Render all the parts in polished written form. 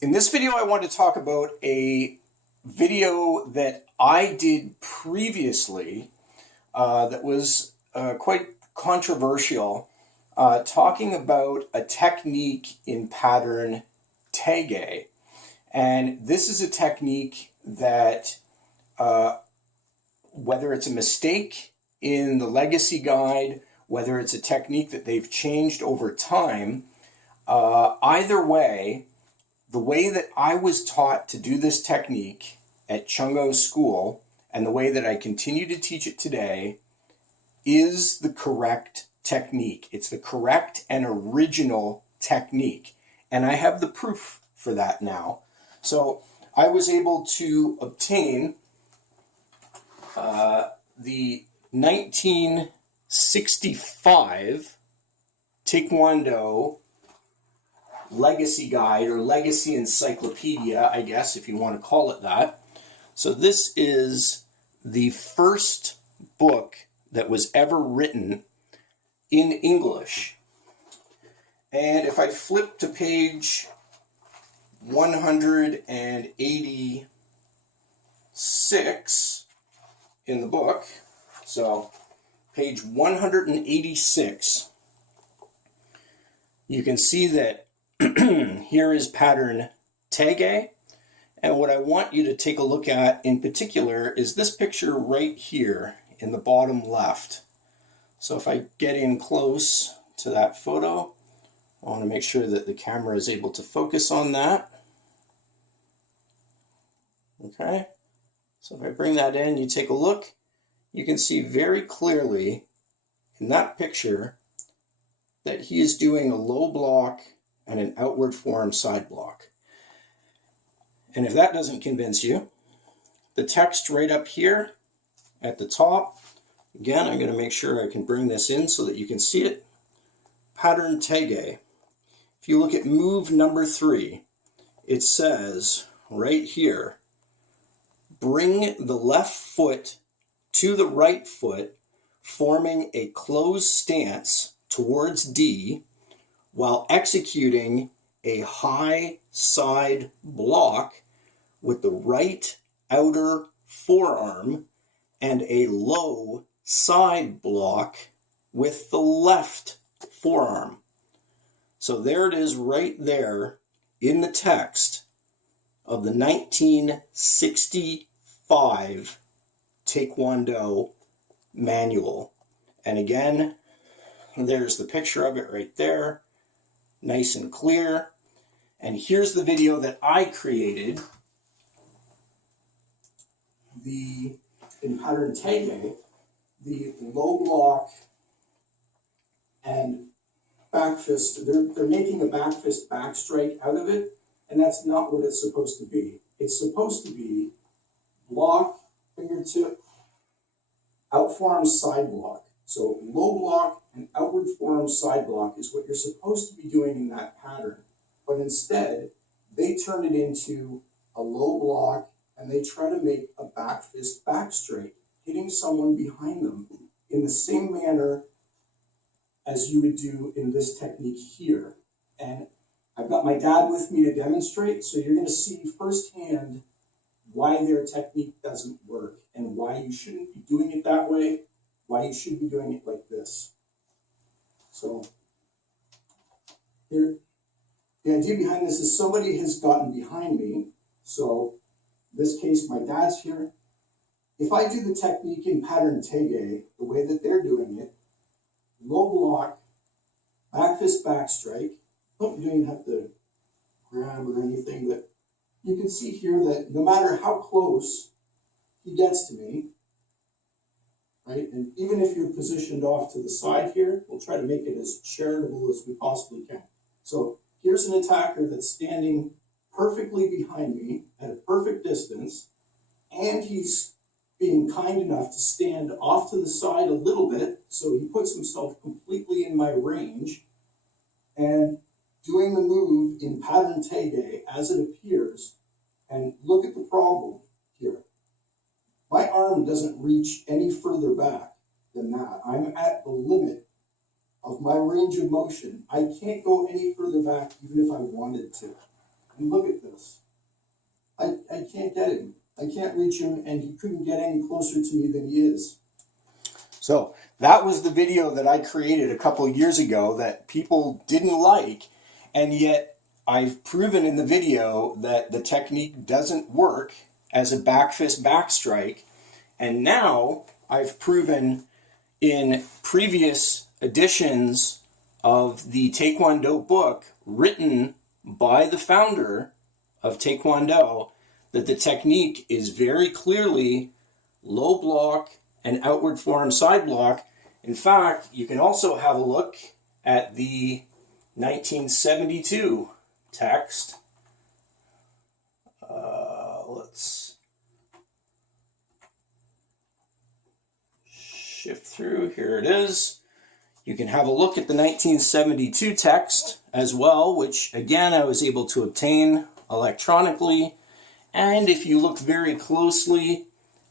In this video, I want to talk about a video that I did previously that was quite controversial, talking about a technique in pattern Toi-Gye. And this is a technique that, whether it's a mistake in the legacy guide, whether it's a technique that they've changed over time, either way, the way that I was taught to do this technique at Chung Oh's school and the way that I continue to teach it today is the correct technique. It's the correct and original technique. And I have the proof for that now. So I was able to obtain the 1965 Taekwondo legacy guide, or legacy encyclopedia, I guess, if you want to call it that. So this is the first book that was ever written in English. And if I flip to page 186 in the book, so page 186, you can see that here is pattern Toi-Gye, and what I want you to take a look at in particular is this picture right here in the bottom left. So if I get in close to that photo, I want to make sure that the camera is able to focus on that. Okay, so if I bring that in, you take a look, you can see very clearly in that picture that he is doing a low block and an outward form side block. And if that doesn't convince you, the text right up here at the top, again, I'm going to make sure I can bring this in so that you can see it. Pattern Toi-Gye. If you look at move number 3, it says right here, bring the left foot to the right foot, forming a closed stance towards D, while executing a high side block with the right outer forearm and a low side block with the left forearm. So there it is right there in the text of the 1965 Taekwondo manual. And again, there's the picture of it right there. Nice and clear. And here's the video that I created in pattern Toi-Gye, the low block and back fist. They're making a back fist back strike out of it, and that's not what it's supposed to be. It's supposed to be block, fingertip, out forearm side block. So low block and outward forearm side block is what you're supposed to be doing in that pattern. But instead, they turn it into a low block and they try to make a back fist back straight, hitting someone behind them in the same manner as you would do in this technique here. And I've got my dad with me to demonstrate, so you're going to see firsthand why their technique doesn't work and why you shouldn't be doing it that way, why you should be doing it like this. So here, the idea behind this is somebody has gotten behind me. So in this case, my dad's here. If I do the technique in pattern Toi-Gye, the way that they're doing it, low block, back fist back strike, don't even have to grab or anything, but you can see here that no matter how close he gets to me, right? And even if you're positioned off to the side here, we'll try to make it as charitable as we possibly can. So here's an attacker that's standing perfectly behind me at a perfect distance, and he's being kind enough to stand off to the side a little bit, so he puts himself completely in my range, and doing the move in pattern Toi-Gye as it appears. And look at the problem here. My arm doesn't reach any further back than that. I'm at the limit of my range of motion. I can't go any further back even if I wanted to. And look at this. I can't get him. I can't reach him, and he couldn't get any closer to me than he is. So that was the video that I created a couple of years ago that people didn't like, and yet I've proven in the video that the technique doesn't work as a back fist back strike, and now I've proven in previous editions of the Taekwondo book written by the founder of Taekwondo that the technique is very clearly low block and outward forearm side block. In fact, you can also have a look at the 1972 text. Let's shift through. Here it is. You can have a look at the 1972 text as well, which again I was able to obtain electronically. And if you look very closely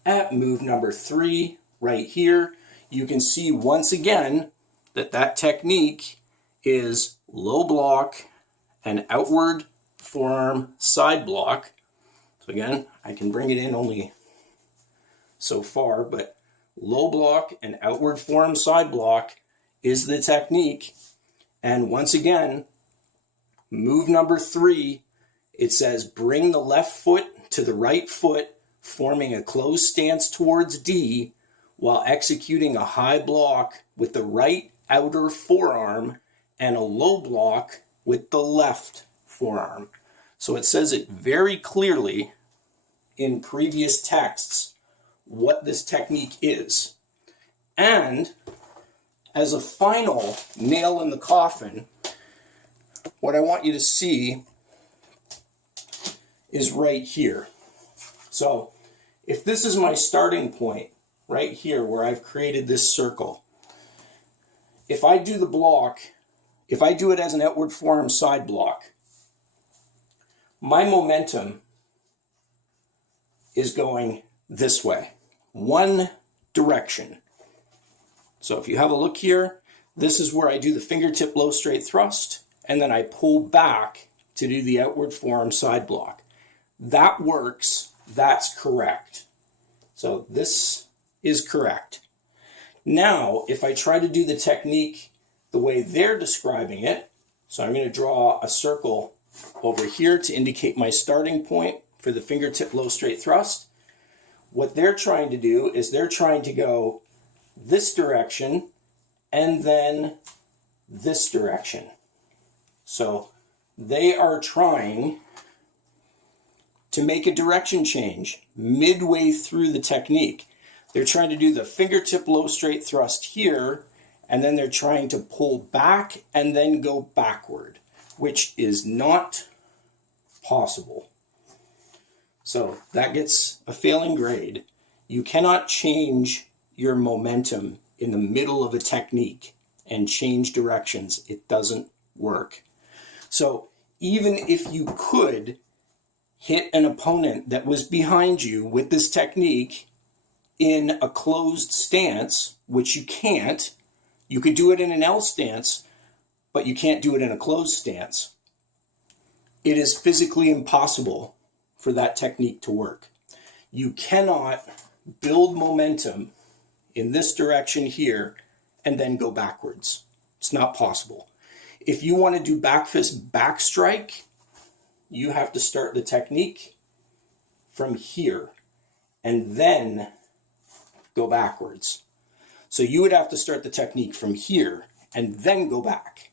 at move number 3 right here, you can see once again that that technique is low block and outward forearm side block. So again, I can bring it in only so far, but low block and outward forearm side block is the technique. And once again, move number 3, it says bring the left foot to the right foot, forming a closed stance towards D while executing a high block with the right outer forearm and a low block with the left forearm. So it says it very clearly in previous texts what this technique is. And as a final nail in the coffin, what I want you to see is right here. So if this is my starting point right here where I've created this circle, if I do the block, if I do it as an outward forearm side block, my momentum is going this way, one direction. So if you have a look here, this is where I do the fingertip low straight thrust, and then I pull back to do the outward forearm side block. That works, that's correct. So this is correct. Now, if I try to do the technique the way they're describing it, so I'm going to draw a circle over here to indicate my starting point for the fingertip low straight thrust. What they're trying to do is they're trying to go this direction and then this direction. So they are trying to make a direction change midway through the technique. They're trying to do the fingertip low straight thrust here, and then they're trying to pull back and then go backward, which is not possible. So that gets a failing grade. You cannot change your momentum in the middle of a technique and change directions. It doesn't work. So even if you could hit an opponent that was behind you with this technique in a closed stance, which you can't, you could do it in an L stance, but you can't do it in a closed stance. It is physically impossible for that technique to work. You cannot build momentum in this direction here and then go backwards. It's not possible. If you want to do back fist back strike, you have to start the technique from here and then go backwards. So you would have to start the technique from here and then go back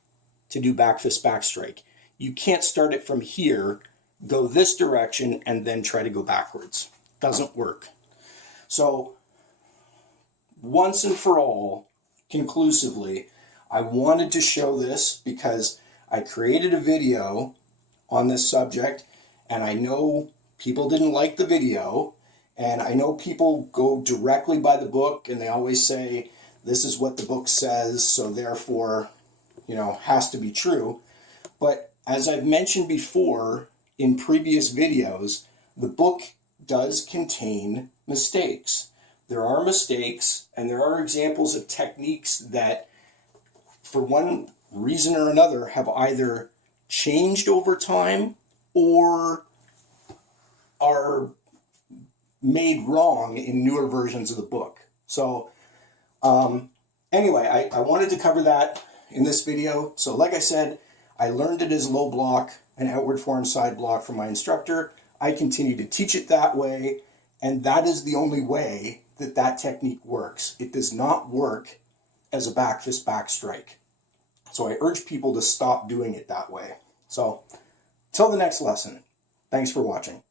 to do back fist back strike. You can't start it from here, go this direction, and then try to go backwards. Doesn't work. So once and for all, conclusively, I wanted to show this because I created a video on this subject, and I know people didn't like the video, and I know people go directly by the book and they always say, this is what the book says, so therefore, has to be true. But as I've mentioned before in previous videos, the book does contain mistakes. There are mistakes, and there are examples of techniques that, for one reason or another, have either changed over time or are made wrong in newer versions of the book. So anyway, I wanted to cover that in this video. So like I said, I learned it as low block and outward forearm side block from my instructor. I continue to teach it that way, and that is the only way that that technique works. It does not work as a back fist back strike. So I urge people to stop doing it that way. So till the next lesson, thanks for watching.